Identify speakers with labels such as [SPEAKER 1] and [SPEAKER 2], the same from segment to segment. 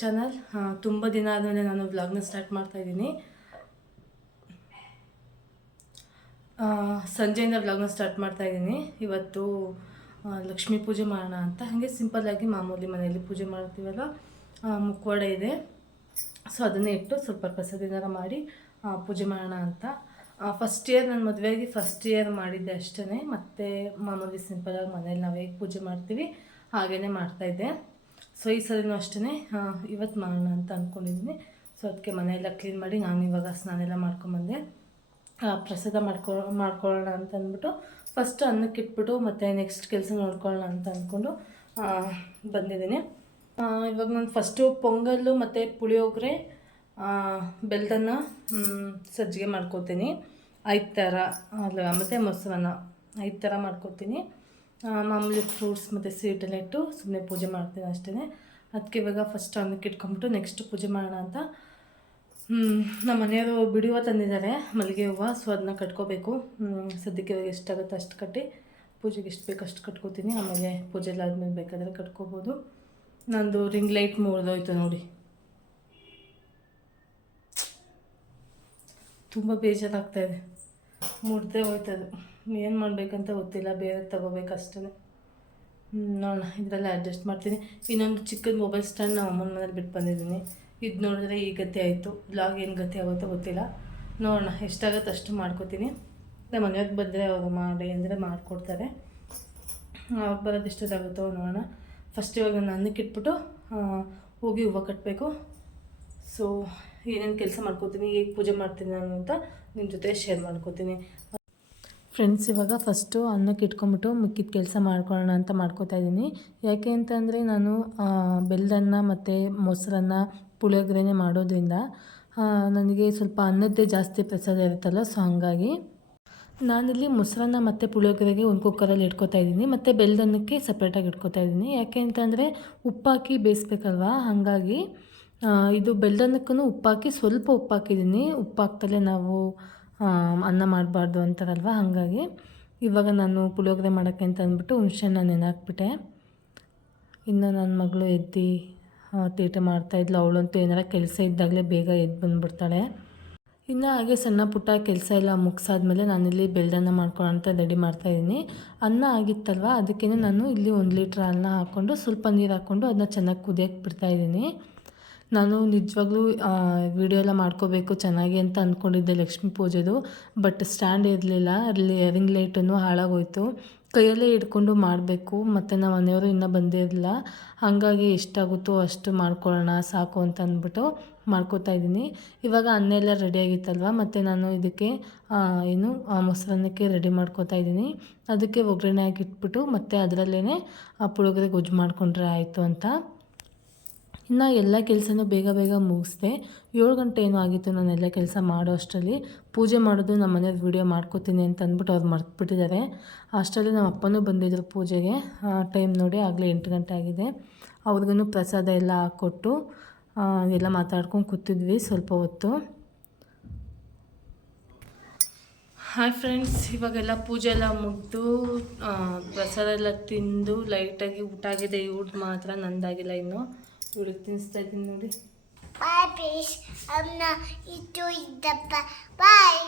[SPEAKER 1] Channel ತುಂಬ ದಿನ ಆದಮೇಲೆ ನಾನು ವ್ಲಾಗ್ನ ಸ್ಟಾರ್ಟ್ ಮಾಡ್ತಾ ಇದ್ದೀನಿ. ಸಂಜೆಯಿಂದ ವ್ಲಾಗ್ನ ಸ್ಟಾರ್ಟ್ ಮಾಡ್ತಾ ಇದ್ದೀನಿ. ಇವತ್ತು ಲಕ್ಷ್ಮೀ ಪೂಜೆ ಮಾಡೋಣ ಅಂತ. ಹಾಗೆ ಸಿಂಪಲ್ಲಾಗಿ ಮಾಮೂಲಿ ಮನೆಯಲ್ಲಿ ಪೂಜೆ ಮಾಡ್ತೀವಲ್ಲ ಮುಖವಾಡ ಇದೆ. ಸೊ ಅದನ್ನೇ ಇಟ್ಟು ಸ್ವಲ್ಪ ಪ್ರಸಾದಿನಾರ ಮಾಡಿ ಪೂಜೆ ಮಾಡೋಣ ಅಂತ. ಫಸ್ಟ್ ಇಯರ್ ನನ್ನ ಮದುವೆಯಾಗಿ ಫಸ್ಟ್ ಇಯರ್ ಮಾಡಿದ್ದೆ ಅಷ್ಟೇ ಮತ್ತು ಮಾಮೂಲಿ ಸಿಂಪಲಾಗಿ ಮನೇಲಿ ನಾವು ಹೇಗೆ ಪೂಜೆ ಮಾಡ್ತೀವಿ. ಹಾಗೇ ಮಾಡ್ತಾಯಿದ್ದೆ ಸೊ ಈ ಸರಿನೂ ಅಷ್ಟೇ ಇವತ್ತು ಮಾಡೋಣ ಅಂತ ಅಂದ್ಕೊಂಡಿದ್ದೀನಿ ಸೊ ಅದಕ್ಕೆ ಮನೆಯೆಲ್ಲ ಕ್ಲೀನ್ ಮಾಡಿ ನಾನು ಇವಾಗ ಸ್ನಾನ ಎಲ್ಲ ಮಾಡ್ಕೊಂಬಂದೆ. ಪ್ರಸಾದ ಮಾಡ್ಕೊ, ಮಾಡ್ಕೊಳ್ಳೋಣ ಅಂತ ಅಂದ್ಬಿಟ್ಟು ಫಸ್ಟ್ ಅನ್ನಕ್ಕೆ ಇಟ್ಬಿಟ್ಟು ಮತ್ತು ನೆಕ್ಸ್ಟ್ ಕೆಲಸ ನೋಡ್ಕೊಳ್ಳೋಣ ಅಂತ ಅಂದ್ಕೊಂಡು ಬಂದಿದ್ದೀನಿ. ಇವಾಗ ನಾನು ಫಸ್ಟು ಪೊಂಗಲ್ಲು ಮತ್ತು ಪುಳಿಯೋಗರೆ ಬೆಲ್ಲದನ್ನ ಸಜ್ಜಿಗೆ ಮಾಡ್ಕೋತೀನಿ. ಐದು ಥರ, ಅಲ್ಲ, ಮತ್ತು ಮೊಸರನ್ನ ಐದು ಥರ ಮಾಡ್ಕೋತೀನಿ. ಮಾಮೂಲಿ ಫ್ರೂಟ್ಸ್ ಮತ್ತು ಸ್ವೀಟ್ ಎಲ್ಲ ಇಟ್ಟು ಸುಮ್ಮನೆ ಪೂಜೆ ಮಾಡ್ತೀನಿ ಅಷ್ಟೇ ಅದಕ್ಕೆ ಇವಾಗ ಫಸ್ಟ್ ಅನ್ನಕ್ಕೆ ಇಟ್ಕೊಂಬಿಟ್ಟು ನೆಕ್ಸ್ಟ್ ಪೂಜೆ ಮಾಡೋಣ ಅಂತ ನಮ್ಮ ಮನೆಯವರು ಬಿಡಿ ಹೂವು ತಂದಿದ್ದಾರೆ. ಮಲ್ಲಿಗೆ ಹೂವು ಸೊ ಅದನ್ನ ಕಟ್ಕೋಬೇಕು. ಸದ್ಯಕ್ಕೆ ಇವಾಗ ಎಷ್ಟಾಗುತ್ತೆ ಅಷ್ಟು ಕಟ್ಟಿ ಪೂಜೆಗೆ ಎಷ್ಟು ಬೇಕು ಅಷ್ಟು ಕಟ್ಕೋತೀನಿ. ಆಮೇಲೆ ಪೂಜೆ ಎಲ್ಲ ಆದಮೇಲೆ ಬೇಕಾದರೆ ಕಟ್ಕೋಬೋದು. ನಂದು ರಿಂಗ್ ಲೈಟ್ ಮುರಿದೋಯ್ತು ನೋಡಿ. ತುಂಬ ಬೇಜಾರಾಗ್ತಾಯಿದೆ ಮುರಿದೇ ಹೋಯ್ತದು. ಏನು ಮಾಡಬೇಕಂತ ಗೊತ್ತಿಲ್ಲ, ಬೇರೆ ತಗೋಬೇಕು ಅಷ್ಟೇ ನೋಡೋಣ, ಇದರಲ್ಲಿ ಅಡ್ಜಸ್ಟ್ ಮಾಡ್ತೀನಿ. ಇನ್ನೊಂದು ಚಿಕ್ಕದ ಮೊಬೈಲ್ ಸ್ಟ್ಯಾಂಡ್ ನಾವು ಅಮ್ಮನ ಮನೇಲಿ ಬಿಟ್ಟು ಬಂದಿದ್ದೀನಿ. ಇದು ನೋಡಿದ್ರೆ ಈ ಗತಿ ಆಯಿತು. ಬ್ಲಾಗ್ ಏನು ಗತಿ ಆಗುತ್ತೋ ಗೊತ್ತಿಲ್ಲ. ನೋಡೋಣ, ಎಷ್ಟಾಗುತ್ತೆ ಅಷ್ಟು ಮಾಡ್ಕೋತೀನಿ. ನಮ್ಮ ಮನೆಯವ್ರಿಗೆ ಬಂದರೆ ಅವರು ಮಾಡಿ ಅಂದರೆ ಮಾಡಿಕೊಡ್ತಾರೆ. ಅವ್ರು ಬರೋದು ಎಷ್ಟೊತ್ತಾಗುತ್ತೋ ನೋಡೋಣ. ಫಸ್ಟ್ ಇವಾಗ ನಾನು ಅನ್ನಕ್ಕೆ ಇಟ್ಬಿಟ್ಟು ಹೋಗಿ ಹೂವು ಕಟ್ಟಬೇಕು ಸೊ ಏನೇನು ಕೆಲಸ ಮಾಡ್ಕೋತೀನಿ, ಹೇಗೆ ಪೂಜೆ ಮಾಡ್ತೀನಿ ನಾನು ಅಂತ ನಿಮ್ಮ ಜೊತೆ ಶೇರ್ ಮಾಡ್ಕೋತೀನಿ. ಫ್ರೆಂಡ್ಸ್ ಇವಾಗ ಫಸ್ಟು ಅನ್ನಕ್ಕೆ ಇಟ್ಕೊಂಬಿಟ್ಟು ಮಿಕ್ಕಿದ ಕೆಲಸ ಮಾಡ್ಕೊಳ್ಳೋಣ ಅಂತ ಮಾಡ್ಕೋತಾ ಇದ್ದೀನಿ. ಯಾಕೆ ಅಂತಂದರೆ ನಾನು ಬೆಲ್ಲದನ್ನ ಮತ್ತು ಮೊಸರನ್ನ ಪುಳಿಯೋಗರೆನೇ ಮಾಡೋದ್ರಿಂದ ನನಗೆ ಸ್ವಲ್ಪ ಅನ್ನದ್ದೇ ಜಾಸ್ತಿ ಪ್ರಸಾದ ಇರುತ್ತಲ್ಲ ಸೊ ಹಾಗಾಗಿ ನಾನಿಲ್ಲಿ ಮೊಸರನ್ನ ಮತ್ತು ಪುಳಿಯೋಗರೆಗೆ ಒಂದು ಕುಕ್ಕರಲ್ಲಿ ಇಟ್ಕೊತಾ ಇದ್ದೀನಿ. ಮತ್ತು ಬೆಲ್ಲದನ್ನಕ್ಕೆ ಸಪ್ರೇಟಾಗಿ ಇಟ್ಕೊತಾ ಇದ್ದೀನಿ. ಯಾಕೆ ಅಂತಂದರೆ ಉಪ್ಪಾಕಿ ಬೇಯಿಸ್ಬೇಕಲ್ವಾ? ಹಾಗಾಗಿ ಇದು ಬೆಲ್ಲದನ್ನಕ್ಕೂ ಉಪ್ಪಾಕಿ, ಸ್ವಲ್ಪ ಉಪ್ಪಾಕಿದ್ದೀನಿ. ಉಪ್ಪಾಕ್ತಲೇ ನಾವು ಅನ್ನ ಮಾಡಬಾರ್ದು ಅಂತಾರಲ್ವ? ಹಾಗಾಗಿ ಇವಾಗ ನಾನು ಪುಳಿಯೋಗರೆ ಮಾಡೋಕ್ಕೆ ಅಂತ ಅಂದ್ಬಿಟ್ಟು ಹುಣ್ಸೆಹಣ್ಣ ನೆನೆಹಾಕ್ಬಿಟ್ಟೆ ಇನ್ನು ನನ್ನ ಮಗಳು ಎದ್ದು ತೀಟೆ ಮಾಡ್ತಾಯಿದ್ಲು ಅವಳಂತೂ ಏನಾರ ಕೆಲಸ ಇದ್ದಾಗಲೇ ಬೇಗ ಎದ್ದು ಬಂದುಬಿಡ್ತಾಳೆ. ಇನ್ನು ಹಾಗೆ ಸಣ್ಣ ಪುಟ್ಟ ಕೆಲಸ ಎಲ್ಲ ಮುಗಿಸಾದ್ಮೇಲೆ ನಾನಿಲ್ಲಿ ಇಲ್ಲಿ ಮಾಡ್ಕೊಳ್ಳೋ ಅಂತ ರೆಡಿ ಮಾಡ್ತಾಯಿದ್ದೀನಿ ಅನ್ನ ಆಗಿತ್ತಲ್ವ? ಅದಕ್ಕೇ ನಾನು ಇಲ್ಲಿ ಒಂದು ಲೀಟ್ರ್ ಅನ್ನ ಹಾಕ್ಕೊಂಡು ಸ್ವಲ್ಪ ನೀರು ಹಾಕ್ಕೊಂಡು ಅದನ್ನ ಚೆನ್ನಾಗಿ ಕುದಿಯಕ್ಕೆ ಬಿಡ್ತಾಯಿದ್ದೀನಿ ನಾನು ನಿಜವಾಗ್ಲೂ ವಿಡಿಯೋ ಎಲ್ಲ ಮಾಡ್ಕೋಬೇಕು, ಚೆನ್ನಾಗಿ ಅಂತ ಅಂದ್ಕೊಂಡಿದ್ದೆ ಲಕ್ಷ್ಮಿ ಪೂಜೆದು. ಬಟ್ ಸ್ಟ್ಯಾಂಡ್ ಇರಲಿಲ್ಲ, ಅಲ್ಲಿ ರಿಂಗ್ ಲೈಟನ್ನು ಹಾಳಾಗೋಯ್ತು. ಕೈಯಲ್ಲೇ ಹಿಡ್ಕೊಂಡು ಮಾಡಬೇಕು, ಮತ್ತು ನಮ್ಮ ಮನೆಯವರು ಇನ್ನೂ ಬಂದಿರಲಿಲ್ಲ. ಹಾಗಾಗಿ ಎಷ್ಟಾಗುತ್ತೋ ಅಷ್ಟು ಮಾಡ್ಕೊಳ್ಳೋಣ, ಸಾಕು ಅಂತ ಅಂದ್ಬಿಟ್ಟು ಮಾಡ್ಕೋತಾ ಇದ್ದೀನಿ. ಇವಾಗ ಅನ್ನ ಎಲ್ಲ ರೆಡಿಯಾಗಿತ್ತಲ್ವ ಮತ್ತು ನಾನು ಇದಕ್ಕೆ ಏನು ಮೊಸರನ್ನಕ್ಕೆ ರೆಡಿ ಮಾಡ್ಕೋತಾ ಇದ್ದೀನಿ. ಅದಕ್ಕೆ ಒಗ್ಗರಣೆ ಹಾಕಿಟ್ಬಿಟ್ಟು, ಮತ್ತು ಅದರಲ್ಲೇ ಪುಳಿಯೋಗರೆ ಗೊಜ್ಜು ಮಾಡಿಕೊಂಡ್ರೆ ಆಯಿತು ಅಂತ. ಇನ್ನು ಎಲ್ಲ ಕೆಲಸನೂ ಬೇಗ ಬೇಗ ಮುಗಿಸ್ದೆ. ಏಳು ಗಂಟೆ ಏನೋ ಆಗಿತ್ತು ನಾನು ಎಲ್ಲ ಕೆಲಸ ಮಾಡೋ ಅಷ್ಟರಲ್ಲಿ. ಪೂಜೆ ಮಾಡೋದು ನಮ್ಮ ಮನೇಲಿ ವೀಡಿಯೋ ಮಾಡ್ಕೋತೀನಿ ಅಂತ ಅಂದ್ಬಿಟ್ಟು ಅವ್ರು ಮರ್ತ್ಬಿಟ್ಟಿದ್ದಾರೆ. ಅಷ್ಟರಲ್ಲಿ ನಮ್ಮ ಅಪ್ಪನೂ ಬಂದಿದ್ದರು ಪೂಜೆಗೆ. ಟೈಮ್ ನೋಡಿ ಆಗಲೇ ಎಂಟು ಗಂಟೆ ಆಗಿದೆ. ಅವ್ರಿಗೂ ಪ್ರಸಾದ ಎಲ್ಲ ಹಾಕ್ಕೊಟ್ಟು ಎಲ್ಲ ಮಾತಾಡ್ಕೊಂಡು ಕೂತಿದ್ವಿ ಸ್ವಲ್ಪ ಹೊತ್ತು. ಹಾಯ್ ಫ್ರೆಂಡ್ಸ್ ಇವಾಗೆಲ್ಲ ಪೂಜೆ ಎಲ್ಲ ಮುಗಿದು ಪ್ರಸಾದ ಎಲ್ಲ ತಿಂದು ಲೈಟಾಗಿ ಊಟ ಆಗಿದೆ. ಇವ್ರದ್ದು ಮಾತ್ರ ನಂದಾಗಿಲ್ಲ ಇನ್ನು. ಇವ್ರಿಗೆ ತಿನ್ನಿಸ್ತಾ ಇದ್ದೀನಿ ನೋಡಿ.
[SPEAKER 2] Bye, please. ಅಮ್ಮ doing the bye.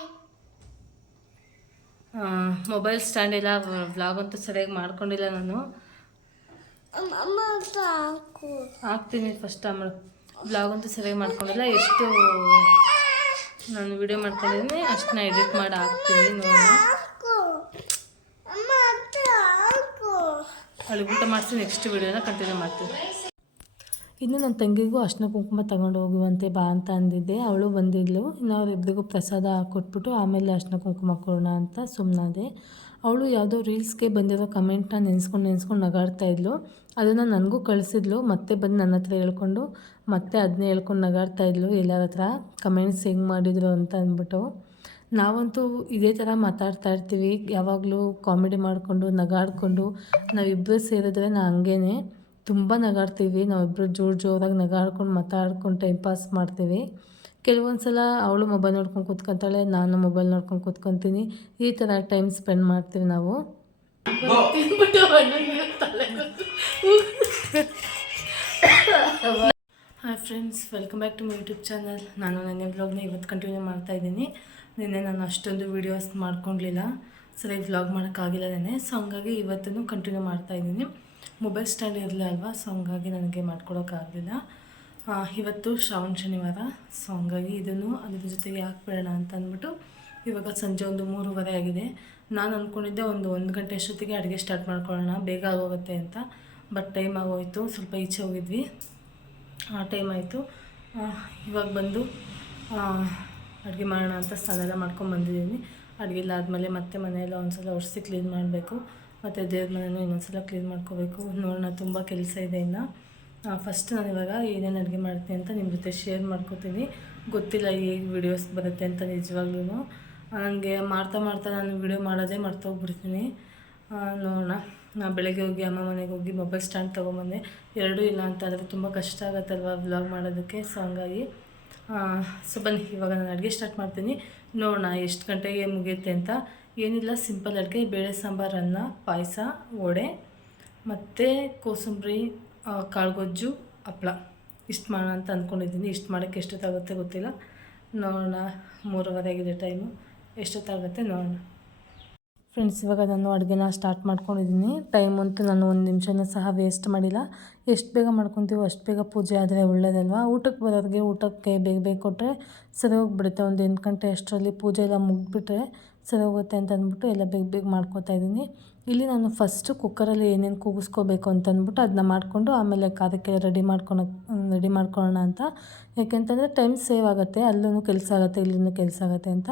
[SPEAKER 1] Mobile stand ಎಲ್ಲ ವ್ಲಾಗ್ ಅಂತೂ ಸರಿಯಾಗಿ ಮಾಡ್ಕೊಂಡಿಲ್ಲ ನಾನು. ಹಾಕ್ತೀನಿ ಫಸ್ಟ್ ಆಮೇಲೆ ಬ್ಲಾಗ್ ಅಂತೂ ಸರಿಯಾಗಿ ಮಾಡ್ಕೊಂಡಿಲ್ಲ ಎಷ್ಟು ನಾನು ವಿಡಿಯೋ ಮಾಡ್ಕೊಂಡಿದ್ದೀನಿ ಅಷ್ಟನ್ನ ಎಡಿಟ್ ಮಾಡಿ ಹಾಕ್ತೀನಿ ನೋಡೋಣ.
[SPEAKER 2] ಸಾಕು ಅಮ್ಮ ಅಂತ
[SPEAKER 1] ಅಲ್ಲಿ ಊಟ ಮಾಡಿಸಿ ನೆಕ್ಸ್ಟ್ ವಿಡಿಯೋನ ಕಂಟಿನ್ಯೂ ಮಾಡ್ತೀನಿ. ಇನ್ನು ನನ್ನ ತಂಗಿಗೂ ಅರ್ಶಿನ ಕುಂಕುಮ ತಗೊಂಡು ಹೋಗುವಂತೆ ಬಾ ಅಂತ ಅಂದಿದ್ದೆ. ಅವಳು ಬಂದಿದ್ಲು. ಇನ್ನು ಅವರಿಬ್ಬರಿಗೂ ಪ್ರಸಾದ ಕೊಟ್ಬಿಟ್ಟು ಆಮೇಲೆ ಅರ್ಶಿನ ಕುಂಕುಮ ಕೊಡೋಣ ಅಂತ ಸುಮ್ಮನಾದೆ ಅವಳು ಯಾವುದೋ ರೀಲ್ಸ್ಗೆ ಬಂದಿರೋ ಕಮೆಂಟ್ನ ನೆನೆಸ್ಕೊಂಡು ನೆನೆಸ್ಕೊಂಡು ನಗಾಡ್ತಾ ಇದ್ಲು. ಅದನ್ನು ನನಗೂ ಕಳಿಸಿದ್ಲು. ಮತ್ತೆ ಬಂದು ನನ್ನ ಹತ್ರ ಹೇಳ್ಕೊಂಡು ಮತ್ತೆ ಅದನ್ನೇ ಹೇಳ್ಕೊಂಡು ನಗಾಡ್ತಾ ಇದ್ಲು. ಎಲ್ಲರ ಹತ್ರ ಕಮೆಂಟ್ಸ್ ಹೆಂಗೆ ಮಾಡಿದ್ರು ಅಂತ ಅಂದ್ಬಿಟ್ಟು. ನಾವಂತೂ ಇದೇ ಥರ ಮಾತಾಡ್ತಾ ಇರ್ತೀವಿ. ಯಾವಾಗಲೂ ಕಾಮಿಡಿ ಮಾಡಿಕೊಂಡು, ನಗಾಡಿಕೊಂಡು ನಾವಿಬ್ಬರು ಸೇರಿದ್ರೆ ನಾ ಹಂಗೇನೆ. ತುಂಬ ನಗಾಡ್ತೀವಿ. ನಾವಿಬ್ಬರು ಜೋರು ಜೋರಾಗಿ ನಗಾಡ್ಕೊಂಡು ಮಾತಾಡ್ಕೊಂಡು ಟೈಮ್ ಪಾಸ್ ಮಾಡ್ತೀವಿ. ಕೆಲವೊಂದು ಸಲ ಅವಳು ಮೊಬೈಲ್ ನೋಡ್ಕೊಂಡು ಕೂತ್ಕೊತಾಳೆ, ನಾನು ಮೊಬೈಲ್ ನೋಡ್ಕೊಂಡು ಕೂತ್ಕೊತೀನಿ. ಈ ಥರ ಟೈಮ್ ಸ್ಪೆಂಡ್ ಮಾಡ್ತೀವಿ ನಾವು. Hi friends welcome back to my YouTube channel ನಾನು ನನ್ನ ವ್ಲಾಗ್ನ ಇವತ್ತು ಕಂಟಿನ್ಯೂ ಮಾಡ್ತಾ ಇದ್ದೀನಿ. ನಿನ್ನೆ ನಾನು ಅಷ್ಟೊಂದು ವೀಡಿಯೋಸ್ ಮಾಡ್ಕೊಂಡಿಲ್ಲ. ಸರಿ ವ್ಲಾಗ್ ಮಾಡೋಕ್ಕಾಗಿಲ್ಲ ನೆನೆ ಸೊ ಹಂಗಾಗಿ ಇವತ್ತೂ ಕಂಟಿನ್ಯೂ ಮಾಡ್ತಾ ಇದ್ದೀನಿ. ಮೊಬೈಲ್ ಸ್ಟ್ಯಾಂಡ್ ಇರಲಿಲ್ಲ ಅಲ್ವಾ? ಸೊ ಹಂಗಾಗಿ ನನಗೆ ಮಾಡ್ಕೊಳೋಕ್ಕಾಗಲಿಲ್ಲ. ಇವತ್ತು ಶ್ರಾವಣ ಶನಿವಾರ. ಸೊ ಹಂಗಾಗಿ ಇದನ್ನು ಅದ್ರ ಜೊತೆಗೆ ಹಾಕ್ಬೇಡ ಅಂತ ಅಂದ್ಬಿಟ್ಟು ಇವಾಗ ಸಂಜೆ ಒಂದು ಮೂರುವರೆ ಆಗಿದೆ. ನಾನು ಅಂದ್ಕೊಂಡಿದ್ದೆ ಒಂದು ಒಂದು ಗಂಟೆ ಅಷ್ಟೊತ್ತಿಗೆ ಅಡುಗೆ ಸ್ಟಾರ್ಟ್ ಮಾಡ್ಕೊಳ್ಳೋಣ. ಬೇಗ ಆಗೋಗುತ್ತೆ ಅಂತ. ಬಟ್ ಟೈಮ್ ಆಗೋಯ್ತು. ಸ್ವಲ್ಪ ಈಚೆ ಹೋಗಿದ್ವಿ. ಆ ಟೈಮ್ ಆಯಿತು. ಇವಾಗ ಬಂದು ಅಡುಗೆ ಮಾಡೋಣ ಅಂತ ಸ್ನಾನ ಎಲ್ಲ ಮಾಡ್ಕೊಂಡು ಬಂದಿದ್ದೀನಿ. ಅಡುಗೆ ಆದಮೇಲೆ ಮತ್ತೆ ಮನೆಯೆಲ್ಲ ಒಂದ್ಸಲ ಒರೆಸಿ ಕ್ಲೀನ್ ಮಾಡಬೇಕು. ಮತ್ತು ದೇವ್ರ ಮನೆಯೂ ಇನ್ನೊಂದ್ಸಲ ಕ್ಲೀನ್ ಮಾಡ್ಕೋಬೇಕು. ನೋಡೋಣ, ತುಂಬ ಕೆಲಸ ಇದೆ ಇನ್ನು. ಫಸ್ಟ್ ನಾನು ಇವಾಗ ಏನೇನು ಅಡುಗೆ ಮಾಡ್ತೀನಿ ಅಂತ ನಿಮ್ಮ ಜೊತೆ ಶೇರ್ ಮಾಡ್ಕೋತೀನಿ. ಗೊತ್ತಿಲ್ಲ ಹೇಗೆ ವಿಡಿಯೋಸ್ ಬರುತ್ತೆ ಅಂತ ನಿಜವಾಗ್ಲೂ ನನಗೆ ಮಾಡ್ತಾ ಮಾಡ್ತಾ ನಾನು ವೀಡಿಯೋ ಮಾಡೋದೇ ಹೋಗ್ಬಿಡ್ತೀನಿ. ನೋಡೋಣ. ನಾ ಬೆಳಗ್ಗೆ ಹೋಗಿ ಅಮ್ಮ ಮನೆಗೆ ಹೋಗಿ ಮೊಬೈಲ್ ಸ್ಟ್ಯಾಂಡ್ ತೊಗೊಂಬಂದೆ. ಎರಡೂ ಇಲ್ಲ ಅಂತ ಆದರೆ ತುಂಬ ಕಷ್ಟ ಆಗುತ್ತಲ್ವ ವ್ಲಾಗ್ ಮಾಡೋದಕ್ಕೆ ಸೊ ಹಂಗಾಗಿ ಸೊ ಬನ್ನಿ, ಇವಾಗ ನಾನು ಅಡುಗೆ ಸ್ಟಾರ್ಟ್ ಮಾಡ್ತೀನಿ. ನೋಡೋಣ, ಎಷ್ಟು ಗಂಟೆಗೆ ಮುಗಿಯುತ್ತೆ ಅಂತ. ಏನಿಲ್ಲ, ಸಿಂಪಲ್ ಅಡುಗೆ, ಬೇಳೆ ಸಾಂಬಾರು, ಅನ್ನ, ಪಾಯಸ, ವಡೆ ಮತ್ತು ಕೋಸಂಬರಿ ಕಾಳುಗೊಜ್ಜು, ಹಪ್ಳ. ಇಷ್ಟು ಮಾಡೋಣ ಅಂತ ಅಂದ್ಕೊಂಡಿದ್ದೀನಿ ಇಷ್ಟು ಮಾಡೋಕ್ಕೆ ಎಷ್ಟೊತ್ತಾಗುತ್ತೆ ಗೊತ್ತಿಲ್ಲ. ನೋಡೋಣ. ಮೂರುವರೆ ಆಗಿದೆ ಟೈಮು. ಎಷ್ಟೊತ್ತಾಗುತ್ತೆ ನೋಡೋಣ. ಫ್ರೆಂಡ್ಸ್, ಇವಾಗ ನಾನು ಅಡುಗೆನ ಸ್ಟಾರ್ಟ್ ಮಾಡ್ಕೊಂಡಿದ್ದೀನಿ. ಟೈಮ್ ಅಂತೂ ನಾನು ಒಂದು ನಿಮಿಷನೂ ಸಹ ವೇಸ್ಟ್ ಮಾಡಿಲ್ಲ. ಎಷ್ಟು ಬೇಗ ಮಾಡ್ಕೊತೀವೋ ಅಷ್ಟು ಬೇಗ ಪೂಜೆ ಆದರೆ ಒಳ್ಳೇದಲ್ವಾ? ಊಟಕ್ಕೆ ಬರೋರಿಗೆ ಊಟಕ್ಕೆ ಬೇಗ ಬೇಗ ಕೊಟ್ಟರೆ ಸರಿ ಹೋಗಿಬಿಡುತ್ತೆ. ಒಂದು ಎಂಟು ಗಂಟೆ ಅಷ್ಟರಲ್ಲಿ ಪೂಜೆ ಎಲ್ಲ ಮುಗಿದ್ಬಿಟ್ರೆ ಸರಿ ಹೋಗುತ್ತೆ ಅಂತ ಅಂದ್ಬಿಟ್ಟು ಎಲ್ಲ ಬೇಗ ಬೇಗ ಮಾಡ್ಕೊತಾ ಇದ್ದೀನಿ. ಇಲ್ಲಿ ನಾನು ಫಸ್ಟು ಕುಕ್ಕರಲ್ಲಿ ಏನೇನು ಕೂಗಿಸ್ಕೋಬೇಕು ಅಂತ ಅಂದ್ಬಿಟ್ಟು ಅದನ್ನ ಮಾಡಿಕೊಂಡು ಆಮೇಲೆ ಖಾರಕ್ಕೆ ರೆಡಿ ಮಾಡ್ಕೊಳಕ್ಕೆ ರೆಡಿ ಮಾಡ್ಕೊಳ್ಳೋಣ ಅಂತ. ಯಾಕೆಂತಂದರೆ ಟೈಮ್ ಸೇವ್ ಆಗುತ್ತೆ ಅಲ್ಲೂ ಕೆಲಸ ಆಗುತ್ತೆ ಇಲ್ಲೂ ಕೆಲಸ ಆಗುತ್ತೆ ಅಂತ.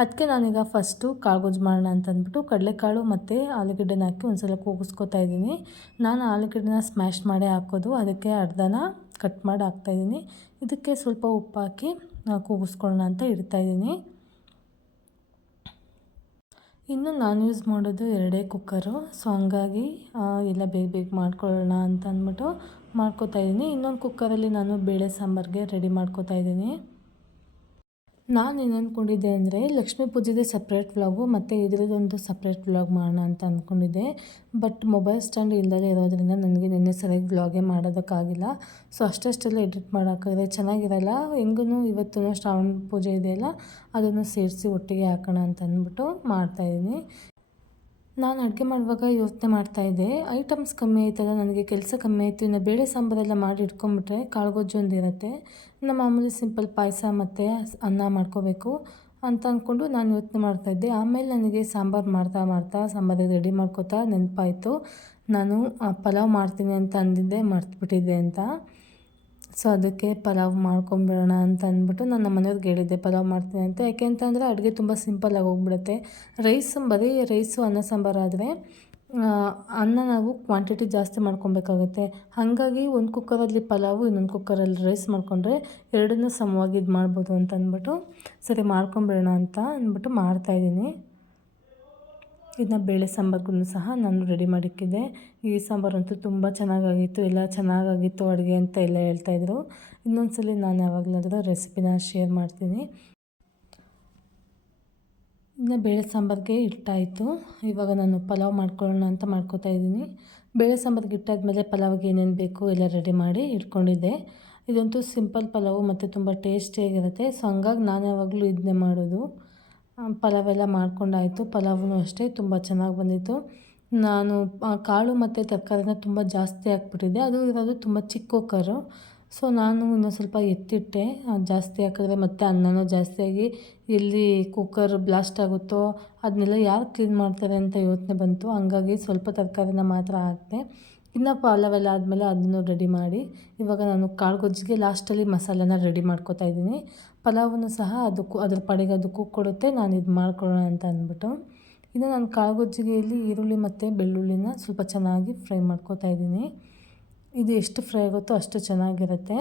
[SPEAKER 1] ಅದಕ್ಕೆ ನಾನೀಗ ಫಸ್ಟು ಕಾಗೋಜ್ ಮಾಡೋಣ ಅಂತ ಅಂದ್ಬಿಟ್ಟು ಕಡಲೆಕಾಳು ಮತ್ತು ಆಲೂಗಡ್ಡೆನ ಹಾಕಿ ಒಂದ್ಸಲ ಕೂಗಿಸ್ಕೊತಾ ಇದ್ದೀನಿ. ನಾನು ಆಲೂಗಡ್ಡೆನ ಸ್ಮ್ಯಾಶ್ ಮಾಡೇ ಹಾಕೋದು, ಅದಕ್ಕೆ ಅರ್ಧನ ಕಟ್ ಮಾಡಿ ಹಾಕ್ತಾಯಿದ್ದೀನಿ ಇದಕ್ಕೆ ಸ್ವಲ್ಪ ಉಪ್ಪು ಹಾಕಿ ಕೂಗಿಸ್ಕೊಳ್ಳೋಣ ಅಂತ ಇಡ್ತಾಯಿದ್ದೀನಿ ಇನ್ನು ನಾನು ಯೂಸ್ ಮಾಡೋದು ಎರಡೇ ಕುಕ್ಕರು ಸೊ ಹಂಗಾಗಿ ಎಲ್ಲ ಬೇಗ ಬೇಗ ಮಾಡ್ಕೊಳ್ಳೋಣ ಅಂತ ಅಂದ್ಬಿಟ್ಟು ಮಾಡ್ಕೋತಾ ಇದ್ದೀನಿ. ಇನ್ನೊಂದು ಕುಕ್ಕರಲ್ಲಿ ನಾನು ಬೇಳೆ ಸಾಂಬಾರಿಗೆ ರೆಡಿ ಮಾಡ್ಕೋತಾ ಇದ್ದೀನಿ. ನಾನು ಏನು ಅಂದ್ಕೊಂಡಿದ್ದೆ ಅಂದರೆ ಲಕ್ಷ್ಮೀ ಪೂಜೆದೆ ಸಪ್ರೇಟ್ ವ್ಲಾಗು ಮತ್ತು ಇದರದೊಂದು ಸಪ್ರೇಟ್ ವ್ಲಾಗ್ ಮಾಡೋಣ ಅಂತ ಅಂದ್ಕೊಂಡಿದ್ದೆ ಬಟ್ ಮೊಬೈಲ್ ಸ್ಟ್ಯಾಂಡ್ ಇಲ್ಲದೇ ಇರೋದರಿಂದ ನನಗೆ ನಿನ್ನೆ ಸರಿಯಾಗಿ ವ್ಲಾಗೇ ಮಾಡೋದಕ್ಕಾಗಿಲ್ಲ. ಸೊ ಅಷ್ಟಷ್ಟೆಲ್ಲ ಎಡಿಟ್ ಮಾಡೋಕ್ಕಾಗಿದೆ ಚೆನ್ನಾಗಿರಲ್ಲ. ಹೆಂಗೂ ಇವತ್ತು ಶ್ರಾವಣ ಪೂಜೆ ಇದೆಯಲ್ಲ, ಅದನ್ನು ಸೇರಿಸಿ ಒಟ್ಟಿಗೆ ಹಾಕೋಣ ಅಂತ ಅಂದ್ಬಿಟ್ಟು ಮಾಡ್ತಾಯಿದ್ದೀನಿ ನಾನು ಅಡುಗೆ ಮಾಡುವಾಗ ಯೋಚನೆ ಮಾಡ್ತಾ ಇದ್ದೆ. ಐಟಮ್ಸ್ ಕಮ್ಮಿ ಆಯ್ತಲ್ಲ ನನಗೆ ಕೆಲಸ ಕಮ್ಮಿ ಆಯಿತು. ಇನ್ನು ಬೇಳೆ ಸಾಂಬಾರೆಲ್ಲ ಮಾಡಿ ಇಟ್ಕೊಂಬಿಟ್ರೆ ಕಾಳುಗೊಜ್ಜು ಒಂದು ಇರುತ್ತೆ. ಇನ್ನು ಮಾಮೂಲಿ ಸಿಂಪಲ್ ಪಾಯಸ ಮತ್ತು ಅನ್ನ ಮಾಡ್ಕೋಬೇಕು ಅಂತ ಅಂದ್ಕೊಂಡು ನಾನು ಯೋಚನೆ ಮಾಡ್ತಾಯಿದ್ದೆ ಆಮೇಲೆ ನನಗೆ ಸಾಂಬಾರು ಮಾಡ್ತಾ ಮಾಡ್ತಾ ಸಾಂಬಾರಿಗೆ ರೆಡಿ ಮಾಡ್ಕೋತಾ ನೆನಪಾಯಿತು. ನಾನು ಪಲಾವ್ ಮಾಡ್ತೀನಿ ಅಂತ ಅಂದಿದ್ದೆ, ಮರ್ತುಬಿಟ್ಟಿದ್ದೆ ಅಂತ. ಸೊ ಅದಕ್ಕೆ ಪಲಾವ್ ಮಾಡ್ಕೊಂಬಿಡೋಣ ಅಂತ ಅಂದ್ಬಿಟ್ಟು ನಾನು ನಮ್ಮ ಮನೆಯವ್ರಿಗೆ ಹೇಳಿದ್ದೆ, ಪಲಾವ್ ಮಾಡ್ತೀನಿ ಅಂತ. ಯಾಕೆ ಅಂತಂದರೆ ಅಡುಗೆ ತುಂಬ ಸಿಂಪಲ್ಲಾಗಿ ಹೋಗ್ಬಿಡುತ್ತೆ. ರೈಸ್ ಬರೀ ರೈಸು, ಅನ್ನ, ಸಾಂಬಾರು ಆದರೆ ಅನ್ನ ನಾವು ಕ್ವಾಂಟಿಟಿ ಜಾಸ್ತಿ ಮಾಡ್ಕೊಬೇಕಾಗುತ್ತೆ. ಹಾಗಾಗಿ ಒಂದು ಕುಕ್ಕರಲ್ಲಿ ಪಲಾವು, ಇನ್ನೊಂದು ಕುಕ್ಕರಲ್ಲಿ ರೈಸ್ ಮಾಡಿಕೊಂಡ್ರೆ ಎರಡನ್ನೂ ಸಮವಾಗಿ ಇದು ಮಾಡ್ಬೋದು ಅಂತ ಅಂದ್ಬಿಟ್ಟು, ಸರಿ ಮಾಡ್ಕೊಂಬಿಡೋಣ ಅಂತ ಅಂದ್ಬಿಟ್ಟು ಮಾಡ್ತಾಯಿದ್ದೀನಿ ಇದನ್ನ ಬೇಳೆ ಸಾಂಬಾರ್ಗೂ ಸಹ ನಾನು ರೆಡಿ ಮಾಡಿಕ್ಕಿದ್ದೆ. ಈ ಸಾಂಬಾರಂತೂ ತುಂಬ ಚೆನ್ನಾಗಾಗಿತ್ತು, ಎಲ್ಲ ಚೆನ್ನಾಗಾಗಿತ್ತು ಅಡುಗೆ ಅಂತ ಎಲ್ಲ ಹೇಳ್ತಾಯಿದ್ರು ಇನ್ನೊಂದು ಸಲ ನಾನು ಯಾವಾಗಲಾದರೂ ರೆಸಿಪಿನ ಶೇರ್ ಮಾಡ್ತೀನಿ. ಇನ್ನು ಬೇಳೆ ಸಾಂಬಾರಿಗೆ ಇಟ್ಟಾಯಿತು ಇವಾಗ ನಾನು ಪಲಾವ್ ಮಾಡ್ಕೊಳ್ಳೋಣ ಅಂತ ಮಾಡ್ಕೋತಾ ಇದ್ದೀನಿ. ಬೇಳೆ ಸಾಂಬಾರಿಗೆ ಇಟ್ಟಾದ್ಮೇಲೆ ಪಲಾವ್ಗೆ ಏನೇನು ಬೇಕು ಎಲ್ಲ ರೆಡಿ ಮಾಡಿ ಇಟ್ಕೊಂಡಿದ್ದೆ. ಇದಂತೂ ಸಿಂಪಲ್ ಪಲಾವು ಮತ್ತು ತುಂಬ ಟೇಸ್ಟಿಯಾಗಿರುತ್ತೆ ಸೊ ಹಂಗಾಗಿ ನಾನು ಯಾವಾಗಲೂ ಇದನ್ನೇ ಮಾಡೋದು. ಪಲಾವ್ ಎಲ್ಲ ಮಾಡ್ಕೊಂಡಾಯಿತು. ಪಲಾವು ಅಷ್ಟೇ ತುಂಬ ಚೆನ್ನಾಗಿ ಬಂದಿತ್ತು. ನಾನು ಕಾಳು ಮತ್ತು ತರಕಾರಿನ ತುಂಬ ಜಾಸ್ತಿ ಹಾಕ್ಬಿಟ್ಟಿದ್ದೆ. ಅದು ಇರೋದು ತುಂಬ ಚಿಕ್ಕ ಕುಕ್ಕರು ಸೊ, ನಾನು ಇನ್ನೊಂದು ಸ್ವಲ್ಪ ಎತ್ತಿಟ್ಟೆ. ಜಾಸ್ತಿ ಹಾಕಿದ್ರೆ ಮತ್ತೆ ಅನ್ನನೂ ಜಾಸ್ತಿಯಾಗಿ ಎಲ್ಲಿ ಕುಕ್ಕರ್ ಬ್ಲಾಸ್ಟ್ ಆಗುತ್ತೋ ಅದನ್ನೆಲ್ಲ ಯಾರು ಕ್ಲೀನ್ ಮಾಡ್ತಾರೆ ಅಂತ ಯೋಚನೆ ಬಂತು. ಹಂಗಾಗಿ ಸ್ವಲ್ಪ ತರಕಾರಿನ ಮಾತ್ರ ಹಾಕಿದೆ. ಇನ್ನು ಪಲಾವೆಲ್ಲ ಆದಮೇಲೆ ಅದನ್ನು ರೆಡಿ ಮಾಡಿ ಇವಾಗ ನಾನು ಕಾಳು ಗೊಜ್ಜಿಗೆ ಲಾಸ್ಟಲ್ಲಿ ಮಸಾಲೆನ ರೆಡಿ ಮಾಡ್ಕೋತಾ ಇದ್ದೀನಿ. ಪಲಾವನ್ನು ಸಹ ಅದಕ್ಕೂ ಅದ್ರ ಪಡೆಗೆ ಅದು ಕೊಡುತ್ತೆ, ನಾನು ಇದು ಮಾಡ್ಕೊಳ್ಳೋಣ ಅಂತ ಅಂದ್ಬಿಟ್ಟು. ಇನ್ನು ನಾನು ಕಾಳು ಗೊಜ್ಜಿಗೆಯಲ್ಲಿ ಈರುಳ್ಳಿ ಮತ್ತು ಬೆಳ್ಳುಳ್ಳಿನ ಸ್ವಲ್ಪ ಚೆನ್ನಾಗಿ ಫ್ರೈ ಮಾಡ್ಕೊತಾ ಇದ್ದೀನಿ. ಇದು ಎಷ್ಟು ಫ್ರೈ ಆಗುತ್ತೋ ಅಷ್ಟು ಚೆನ್ನಾಗಿರುತ್ತೆ.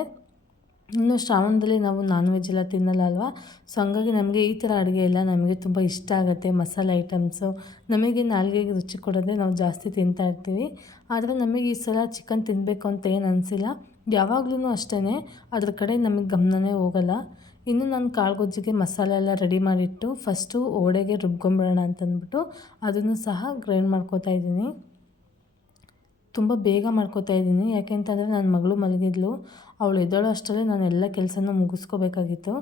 [SPEAKER 1] ಇನ್ನು ಶ್ರಾವಣದಲ್ಲಿ ನಾವು ನಾನ್ ವೆಜ್ ಎಲ್ಲ ತಿನ್ನಲ್ಲ ಅಲ್ವಾ ಸೊ ಹಂಗಾಗಿ ನಮಗೆ ಈ ಥರ ಅಡುಗೆ ಎಲ್ಲ ನಮಗೆ ತುಂಬ ಇಷ್ಟ ಆಗುತ್ತೆ, ಮಸಾಲೆ ಐಟಮ್ಸು ನಮಗೆ ನಾಲ್ಗೆಗೆ ರುಚಿ ಕೊಡೋದೇ ನಾವು ಜಾಸ್ತಿ ತಿಂತಾ ಇರ್ತೀವಿ. ಆದರೆ ನಮಗೆ ಈ ಸಲ ಚಿಕನ್ ತಿನ್ನಬೇಕು ಅಂತ ಏನು ಅನಿಸಿಲ್ಲ. ಯಾವಾಗ್ಲೂ ಅಷ್ಟೇ ಅದ್ರ ಕಡೆ ನಮಗೆ ಗಮನವೇ ಹೋಗಲ್ಲ. ಇನ್ನು ನಾನು ಕಾಳುಗೊಜ್ಜಿಗೆ ಮಸಾಲೆ ಎಲ್ಲ ರೆಡಿ ಮಾಡಿಟ್ಟು ಫಸ್ಟು ಓಡೆಗೆ ರುಬ್ಕೊಂಬಿಡೋಣ ಅಂತಂದ್ಬಿಟ್ಟು ಅದನ್ನು ಸಹ ಗ್ರೈಂಡ್ ಮಾಡ್ಕೊತಾ ಇದ್ದೀನಿ. ತುಂಬ ಬೇಗ ಮಾಡ್ಕೋತಾ ಇದ್ದೀನಿ. ಯಾಕೆಂತಂದರೆ ನನ್ನ ಮಗಳು ಮಲಗಿದ್ಲು. ಅವಳು ಇದ್ದಾಳು ಅಷ್ಟರಲ್ಲೇ ನಾನು ಎಲ್ಲ ಕೆಲಸನೂ ಮುಗಿಸ್ಕೋಬೇಕಾಗಿತ್ತು.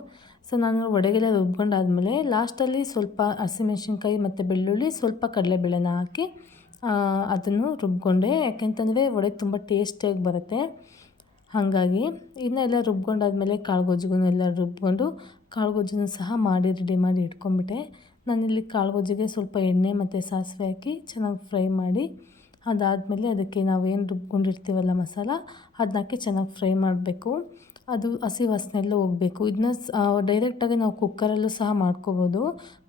[SPEAKER 1] ಸೊ ನಾನು ವಡೆಗೆಲ್ಲ ರುಬ್ಕೊಂಡಾದಮೇಲೆ ಲಾಸ್ಟಲ್ಲಿ ಸ್ವಲ್ಪ ಹಸಿಮೆಣ್ಸಿನ್ಕಾಯಿ ಮತ್ತು ಬೆಳ್ಳುಳ್ಳಿ, ಸ್ವಲ್ಪ ಕಡಲೆಬೇಳೆನ ಹಾಕಿ ಅದನ್ನು ರುಬ್ಕೊಂಡೆ. ಯಾಕೆಂತಂದರೆ ವಡೆ ತುಂಬ ಟೇಸ್ಟಿಯಾಗಿ ಬರುತ್ತೆ. ಹಾಗಾಗಿ ಇನ್ನು ಎಲ್ಲ ಕಾಳು ಕಾಳುಗೊಜ್ಜಿಗೂ ಎಲ್ಲ ರುಬ್ಕೊಂಡು ಕಾಳು ಕಾಳುಗೊಜ್ಜನ್ನು ಸಹ ಮಾಡಿ ರೆಡಿ ಮಾಡಿ ಇಟ್ಕೊಂಬಿಟ್ಟೆ ನಾನಿಲ್ಲಿ ಕಾಳುಗೊಜ್ಜಿಗೆ ಸ್ವಲ್ಪ ಎಣ್ಣೆ ಮತ್ತು ಸಾಸಿವೆ ಹಾಕಿ ಚೆನ್ನಾಗಿ ಫ್ರೈ ಮಾಡಿ ಅದಾದಮೇಲೆ ಅದಕ್ಕೆ ನಾವೇನು ರುಬ್ಕೊಂಡಿರ್ತೀವಲ್ಲ ಮಸಾಲ ಅದನ್ನ ಹಾಕಿ ಚೆನ್ನಾಗಿ ಫ್ರೈ ಮಾಡಬೇಕು. ಅದು ಹಸಿ ವಾಸನೆ ಎಲ್ಲ ಹೋಗಬೇಕು ಇದನ್ನ ಡೈರೆಕ್ಟಾಗಿ ನಾವು ಕುಕ್ಕರಲ್ಲೂ ಸಹ ಮಾಡ್ಕೋಬೋದು.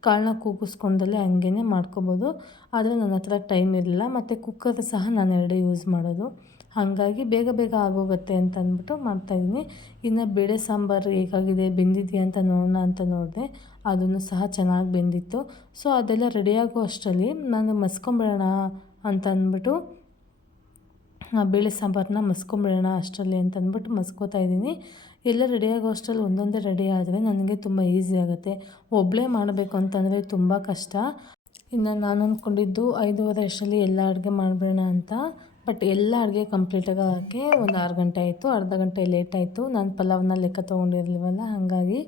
[SPEAKER 1] ಕಾಳನ್ನ ಕೂಗಿಸ್ಕೊಂಡಲ್ಲೇ ಹಂಗೇ ಮಾಡ್ಕೋಬೋದು. ಆದರೆ ನನ್ನ ಹತ್ರ ಟೈಮ್ ಇರಲಿಲ್ಲ. ಮತ್ತು ಕುಕ್ಕರ್ ಸಹ ನಾನು ಎರಡೇ ಯೂಸ್ ಮಾಡೋದು. ಹಾಗಾಗಿ ಬೇಗ ಬೇಗ ಆಗೋಗುತ್ತೆ ಅಂತ ಅಂದ್ಬಿಟ್ಟು ಮಾಡ್ತಾಯಿದ್ದೀನಿ ಇನ್ನು ಬೇಳೆ ಸಾಂಬಾರು ಹೇಗಾಗಿದೆ, ಬೆಂದಿದೆಯಾ ಅಂತ ನೋಡೋಣ ಅಂತ ನೋಡಿದೆ. ಅದನ್ನು ಸಹ ಚೆನ್ನಾಗಿ ಬೆಂದಿತ್ತು. ಸೊ ಅದೆಲ್ಲ ರೆಡಿಯಾಗೋ ಅಷ್ಟರಲ್ಲಿ ನಾನು ಮಸ್ಕೊಂಬಿಡೋಣ ಅಂತ ಅಂದ್ಬಿಟ್ಟು ಬೇಳೆ ಸಾಂಬಾರನ್ನ ಮಸ್ಕೊಂಬಿಡೋಣ ಅಷ್ಟರಲ್ಲಿ ಅಂತ ಅಂದ್ಬಿಟ್ಟು ಮಸ್ಕೋತಾ ಇದ್ದೀನಿ. ಎಲ್ಲ ರೆಡಿ ಆಗೋ ಅಷ್ಟರಲ್ಲಿ ಒಂದೊಂದೇ ರೆಡಿ ಆದರೆ ನನಗೆ ತುಂಬ ಈಸಿ ಆಗುತ್ತೆ. ಒಬ್ಬಳೇ ಮಾಡಬೇಕು ಅಂತಂದರೆ ತುಂಬ ಕಷ್ಟ. ಇನ್ನು ನಾನು ಅಂದ್ಕೊಂಡಿದ್ದು ಐದೂವರೆ ಅಷ್ಟರಲ್ಲಿ ಎಲ್ಲ ಅಡುಗೆ ಮಾಡಿಬಿಡೋಣ ಅಂತ. ಬಟ್ ಎಲ್ಲ ಅಡುಗೆ ಕಂಪ್ಲೀಟಾಗಿ ಆಗೋಕ್ಕೆ ಒಂದು ಆರು ಗಂಟೆ ಆಯಿತು, ಅರ್ಧ ಗಂಟೆ ಲೇಟ್ ಆಯಿತು. ನಾನು ಪಲಾವ್ನ ಲೆಕ್ಕ ತೊಗೊಂಡಿರಲಿಲ್ವಲ್ಲ ಹಾಗಾಗಿ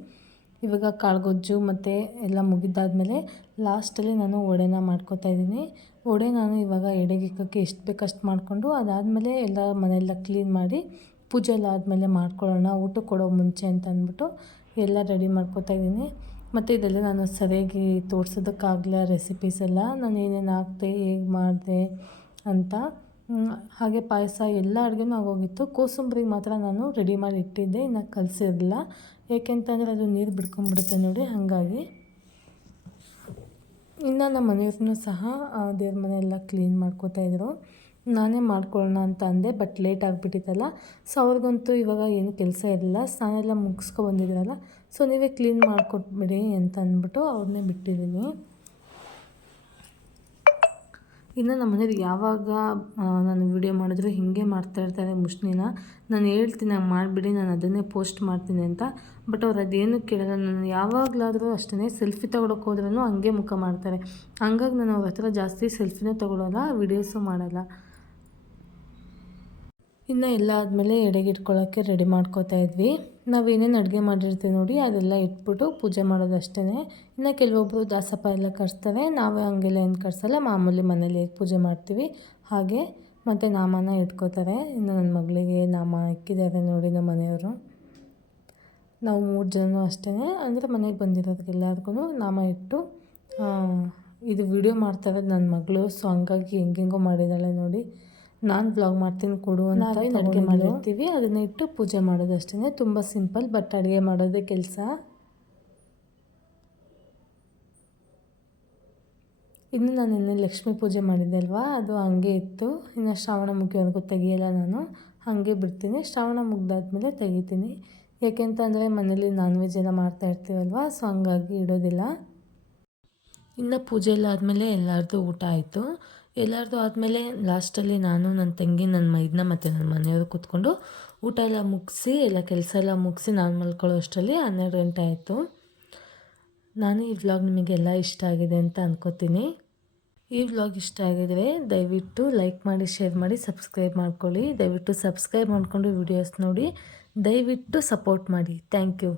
[SPEAKER 1] ಇವಾಗ ಕಾಳುಗೊಜ್ಜು ಮತ್ತು ಎಲ್ಲ ಮುಗಿದಾದ್ಮೇಲೆ ಲಾಸ್ಟಲ್ಲಿ ನಾನು ವಡೆನ ಮಾಡ್ಕೋತಾ ಇದ್ದೀನಿ. ವಡೆ ನಾನು ಇವಾಗ ಎಡೆಗಿಕ್ಕಕ್ಕೆ ಎಷ್ಟು ಬೇಕು ಅಷ್ಟು ಮಾಡಿಕೊಂಡು ಅದಾದಮೇಲೆ ಎಲ್ಲ ಮನೆಯೆಲ್ಲ ಕ್ಲೀನ್ ಮಾಡಿ ಪೂಜೆ ಎಲ್ಲ ಆದಮೇಲೆ ಮಾಡ್ಕೊಳ್ಳೋಣ, ಊಟಕ್ಕೆ ಕೊಡೋ ಮುಂಚೆ ಅಂತ ಅಂದ್ಬಿಟ್ಟು ಎಲ್ಲ ರೆಡಿ ಮಾಡ್ಕೋತಾ ಇದ್ದೀನಿ. ಮತ್ತು ಇದೆಲ್ಲ ನಾನು ಸರಿಯಾಗಿ ತೋರ್ಸೋದಕ್ಕಾಗಲ್ಲ ರೆಸಿಪೀಸ್ ಎಲ್ಲ. ನಾನು ಏನೇನು ಹಾಕ್ದೆ, ಹೇಗೆ ಮಾಡಿದೆ ಅಂತ ಹಾಗೆ ಪಾಯಸ ಎಲ್ಲ ಅಡುಗೆನೂ ಆಗೋಗಿತ್ತು. ಕೋಸಂಬರಿಗೆ ಮಾತ್ರ ನಾನು ರೆಡಿ ಮಾಡಿ ಇಟ್ಟಿದ್ದೆ, ಇನ್ನು ಕಲಸಿರಲಿಲ್ಲ. ಏಕೆಂತಂದರೆ ಅದು ನೀರು ಬಿಡ್ಕೊಂಡ್ಬಿಡುತ್ತೆ ನೋಡಿ, ಹಾಗಾಗಿ. ಇನ್ನು ನಮ್ಮ ಮನೆಯವ್ರನ್ನೂ ಸಹ ದೇವ್ರ ಮನೆ ಎಲ್ಲ ಕ್ಲೀನ್ ಮಾಡ್ಕೋತಾ ಇದ್ರು. ನಾನೇ ಮಾಡ್ಕೊಳ್ಳೋಣ ಅಂತ ಅಂದೆ ಬಟ್ ಲೇಟ್ ಆಗಿಬಿಟ್ಟಿತ್ತಲ್ಲ. ಸೊ ಅವ್ರಿಗಂತೂ ಇವಾಗ ಏನು ಕೆಲಸ ಇರಲಿಲ್ಲ. ಸ್ನಾನ ಎಲ್ಲ ಮುಗಿಸ್ಕೊ ಬಂದಿದ್ರಲ್ಲ. ಸೊ ನೀವೇ ಕ್ಲೀನ್ ಮಾಡಿಕೊಟ್ಬಿಡಿ ಅಂತ ಅಂದ್ಬಿಟ್ಟು ಅವ್ರನ್ನೇ ಬಿಟ್ಟಿದ್ದೀನಿ. ಇನ್ನು ನಮ್ಮ ಮನೇಲಿ ಯಾವಾಗ ನಾನು ವಿಡಿಯೋ ಮಾಡಿದ್ರು ಹೀಗೆ ಮಾಡ್ತಾ ಇರ್ತಾರೆ ಮುಷ್ಣಿನ ನಾನು ಹೇಳ್ತೀನಿ, ಹಂಗೆ ಮಾಡಿಬಿಡಿ, ನಾನು ಅದನ್ನೇ ಪೋಸ್ಟ್ ಮಾಡ್ತೀನಿ ಅಂತ. ಬಟ್ ಅವ್ರು ಅದೇನು ಕೇಳಲ್ಲ. ನಾನು ಯಾವಾಗಲಾದರೂ ಅಷ್ಟೇ ಸೆಲ್ಫಿ ತೊಗೊಳಕ್ಕೆ ಹೋದ್ರೂ ಹಂಗೆ ಮುಖ ಮಾಡ್ತಾರೆ. ಹಂಗಾಗಿ ನಾನು ಅವ್ರ ಹತ್ರ ಜಾಸ್ತಿ ಸೆಲ್ಫಿನೇ ತೊಗೊಳಲ್ಲ ವೀಡಿಯೋಸು ಮಾಡಲ್ಲ. ಇನ್ನು ಎಲ್ಲ ಆದಮೇಲೆ ಎಡೆಗಿಟ್ಕೊಳ್ಳೋಕ್ಕೆ ರೆಡಿ ಮಾಡ್ಕೋತಾ ಇದ್ವಿ. ನಾವು ಏನೇನು ಅಡುಗೆ ಮಾಡಿರ್ತೀವಿ ನೋಡಿ, ಅದೆಲ್ಲ ಇಟ್ಬಿಟ್ಟು ಪೂಜೆ ಮಾಡೋದು ಅಷ್ಟೇ ಇನ್ನು ಕೆಲವೊಬ್ಬರು ದಾಸಪ್ಪ ಎಲ್ಲ ಕಟ್ಸ್ತಾರೆ ನಾವು ಹಂಗೆಲ್ಲ ಏನು ಕಟ್ಸಲ್ಲ ಮಾಮೂಲಿ ಮನೇಲಿ ಪೂಜೆ ಮಾಡ್ತೀವಿ. ಹಾಗೆ ಮತ್ತು ನಾಮನ ಇಟ್ಕೋತಾರೆ. ಇನ್ನು ನನ್ನ ಮಗಳಿಗೆ ನಾಮ ಇಕ್ಕಿದ್ದಾರೆ ನೋಡಿ ನಮ್ಮ ಮನೆಯವರು. ನಾವು ಮೂರು ಜನ ಅಷ್ಟೇ ಅಂದರೆ ಮನೆಗೆ ಬಂದಿರೋದಕ್ಕೆಲ್ಲರಿಗೂ ನಾಮ ಇಟ್ಟು ಇದು ವಿಡಿಯೋ ಮಾಡ್ತಾ ನನ್ನ ಮಗಳು. ಸೊ ಹಂಗಾಗಿ ಹೆಂಗೆಂಗೋ ಮಾಡಿದ್ದಾಳೆ ನೋಡಿ. ನಾನು ಬ್ಲಾಗ್ ಮಾಡ್ತೀನಿ ಕೊಡು ಅಂತ ಅಡುಗೆ ಮಾಡಿರ್ತೀವಿ. ಅದನ್ನ ಇಟ್ಟು ಪೂಜೆ ಮಾಡೋದು ಅಷ್ಟೇ ತುಂಬ ಸಿಂಪಲ್ ಬಟ್ ಅಡುಗೆ ಮಾಡೋದೇ ಕೆಲಸ. ಇನ್ನು ನಾನು ನಿನ್ನೆ ಲಕ್ಷ್ಮಿ ಪೂಜೆ ಮಾಡಿದ್ದೆ ಅಲ್ವಾ? ಅದು ಹಂಗೆ ಇತ್ತು. ಇನ್ನು ಶ್ರಾವಣ ಮುಗಿಯೋವರೆಗೂ ತೆಗಿಯಲ್ಲ ನಾನು. ಹಾಗೆ ಬಿಡ್ತೀನಿ. ಶ್ರಾವಣ ಮುಗ್ದಾದ್ಮೇಲೆ ತೆಗಿತೀನಿ. ಯಾಕೆಂತಂದರೆ ಮನೇಲಿ ನಾನ್ ವೆಜ್ ಎಲ್ಲ ಮಾಡ್ತಾ ಇರ್ತೀವಲ್ವ? ಸೊ ಹಂಗಾಗಿ ಇಡೋದಿಲ್ಲ. ಇನ್ನು ಪೂಜೆ ಎಲ್ಲ ಆದಮೇಲೆ ಎಲ್ಲರದ್ದು ಊಟ ಆಯಿತು. ಎಲ್ಲರದ್ದು ಆದಮೇಲೆ ಲಾಸ್ಟಲ್ಲಿ ನಾನು ನನ್ನ ತಂಗಿ ನನ್ನ ಮೈದನ ಮತ್ತು ನನ್ನ ಮನೆಯವರು ಕೂತ್ಕೊಂಡು ಊಟ ಎಲ್ಲ ಮುಗಿಸಿ, ಎಲ್ಲ ಕೆಲಸ ಎಲ್ಲ ಮುಗಿಸಿ ನಾನು ಮಲ್ಕೊಳ್ಳೋ ಅಷ್ಟರಲ್ಲಿ ಹನ್ನೆರಡು ಗಂಟೆ ಆಯಿತು. ನಾನು ಈ ವ್ಲಾಗ್ ನಿಮಗೆಲ್ಲ ಇಷ್ಟ ಆಗಿದೆ ಅಂತ ಅನ್ಕೋತೀನಿ. ಈ ವ್ಲಾಗ್ ಇಷ್ಟ ಆಗಿದರೆ ದಯವಿಟ್ಟು ಲೈಕ್ ಮಾಡಿ, ಶೇರ್ ಮಾಡಿ, ಸಬ್ಸ್ಕ್ರೈಬ್ ಮಾಡ್ಕೊಳ್ಳಿ. ದಯವಿಟ್ಟು ಸಬ್ಸ್ಕ್ರೈಬ್ ಮಾಡಿಕೊಂಡು ವಿಡಿಯೋಸ್ ನೋಡಿ. ದಯವಿಟ್ಟು ಸಪೋರ್ಟ್ ಮಾಡಿ. Thank you.